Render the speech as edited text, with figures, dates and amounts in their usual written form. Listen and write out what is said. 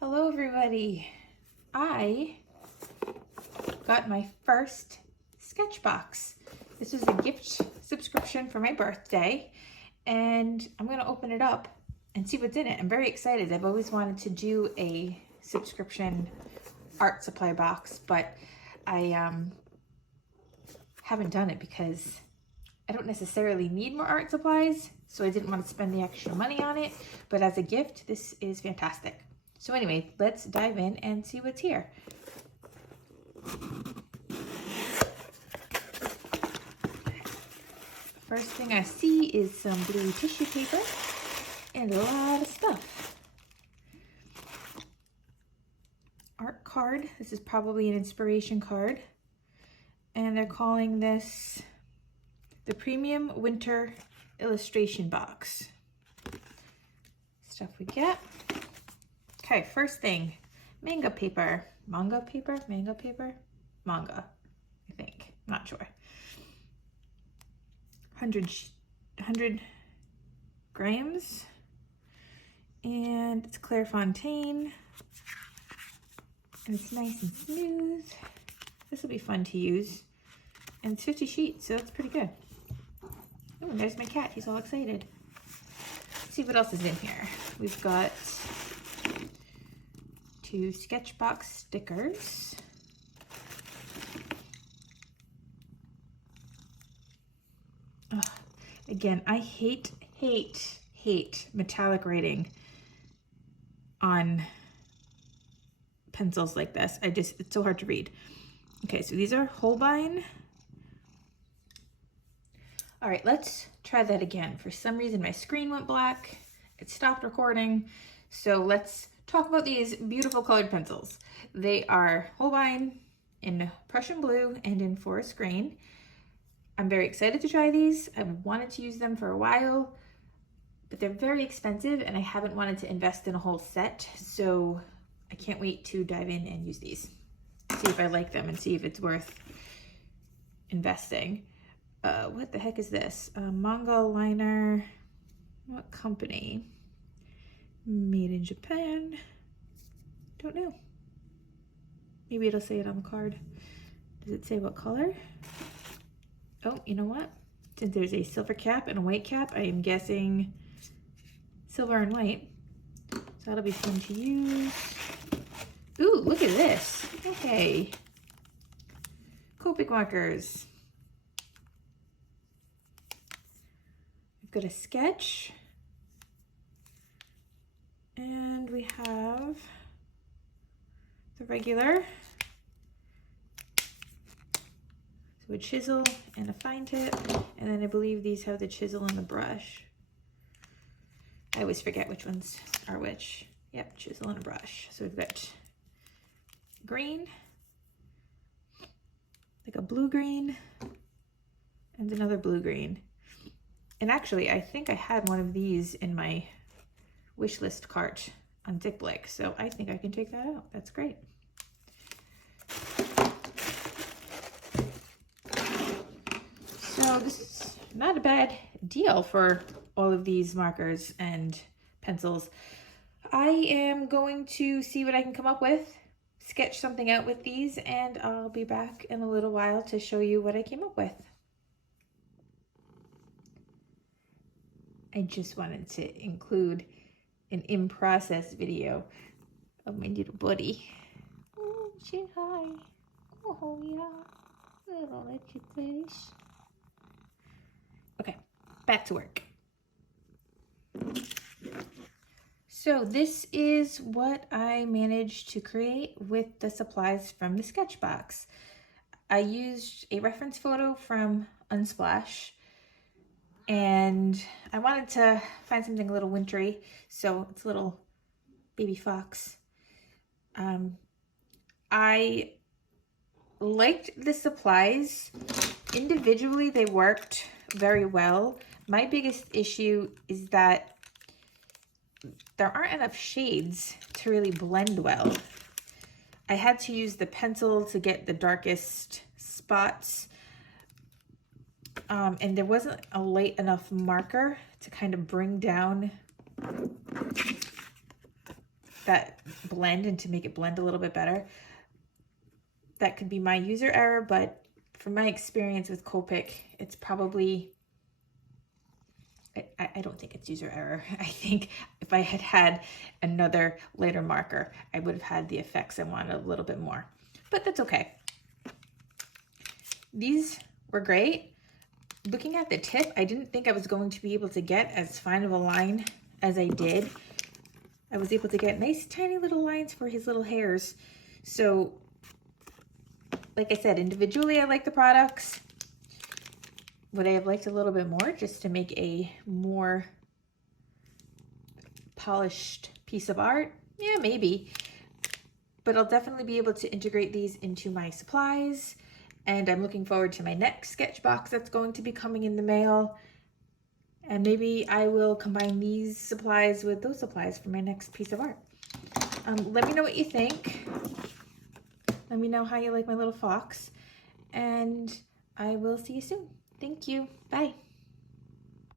Hello everybody. I got my first Sketchbox. This was a gift subscription for my birthday and I'm going to open it up and see what's in it. I'm very excited. I've always wanted to do a subscription art supply box, but I haven't done it because I don't necessarily need more art supplies, so I didn't want to spend the extra money on it, but as a gift, this is fantastic. So anyway, let's dive in and see what's here. First thing I see is some blue tissue paper and a lot of stuff. Art card. This is probably an inspiration card. And they're calling this the Premium Winter Illustration Box. Stuff we get. Okay, first thing, manga paper. Manga paper? Manga paper? Manga, I think. Not sure. 100 grams. And it's Clairefontaine. And it's nice and smooth. This will be fun to use. And it's 50 sheets, so that's pretty good. Oh, and there's my cat. He's all excited. Let's see what else is in here. We've got 2 Sketchbox stickers. Ugh. Again, I hate metallic writing on pencils like this. It's so hard to read. Okay, so these are Holbein. All right, let's try that again. For some reason, my screen went black. It stopped recording. So let's talk about these beautiful colored pencils. They are Holbein in Prussian blue and in forest green. I'm very excited to try these. I've wanted to use them for a while, but they're very expensive and I haven't wanted to invest in a whole set. So I can't wait to dive in and use these. See if I like them and see if it's worth investing. What the heck is this? Manga liner. What company? Made in Japan. Don't know. Maybe it'll say it on the card. Does it say what color? Oh, you know what? Since there's a silver cap and a white cap, I am guessing silver and white. So that'll be fun to use. Ooh, look at this. Okay. Copic markers. We've got a sketch. And we have the regular. So a chisel and a fine tip. And then I believe these have the chisel and the brush. I always forget which ones are which. Yep, chisel and a brush. So we've got green, like a blue-green, and another blue-green. And actually, I think I had one of these in my wish list cart on Dick Blick, so I think I can take that out. That's great. So this is not a bad deal for all of these markers and pencils. I am going to see what I can come up with, sketch something out with these, and I'll be back in a little while to show you what I came up with. I just wanted to include an in-process video of my little buddy. Oh, say hi. Oh, yeah. Little little fish. Okay, back to work. So this is what I managed to create with the supplies from the Sketchbox. I used a reference photo from Unsplash, and I wanted to find something a little wintry, so it's a little baby fox. I liked the supplies. Individually, they worked very well. My biggest issue is that there aren't enough shades to really blend well. I had to use the pencil to get the darkest spots. And there wasn't a light enough marker to kind of bring down that blend and to make it blend a little bit better. That could be my user error, but from my experience with Copic, it's probably, I don't think it's user error. I think if I had had another lighter marker, I would have had the effects I wanted a little bit more, but that's okay. These were great. Looking at the tip, I didn't think I was going to be able to get as fine of a line as I did. I was able to get nice tiny little lines for his little hairs. So like I said, individually I like the products. Would I have liked a little bit more just to make a more polished piece of art? Yeah, maybe. But I'll definitely be able to integrate these into my supplies. And I'm looking forward to my next Sketchbox that's going to be coming in the mail. And maybe I will combine these supplies with those supplies for my next piece of art. Let me know what you think. Let me know how you like my little fox. And I will see you soon. Thank you. Bye.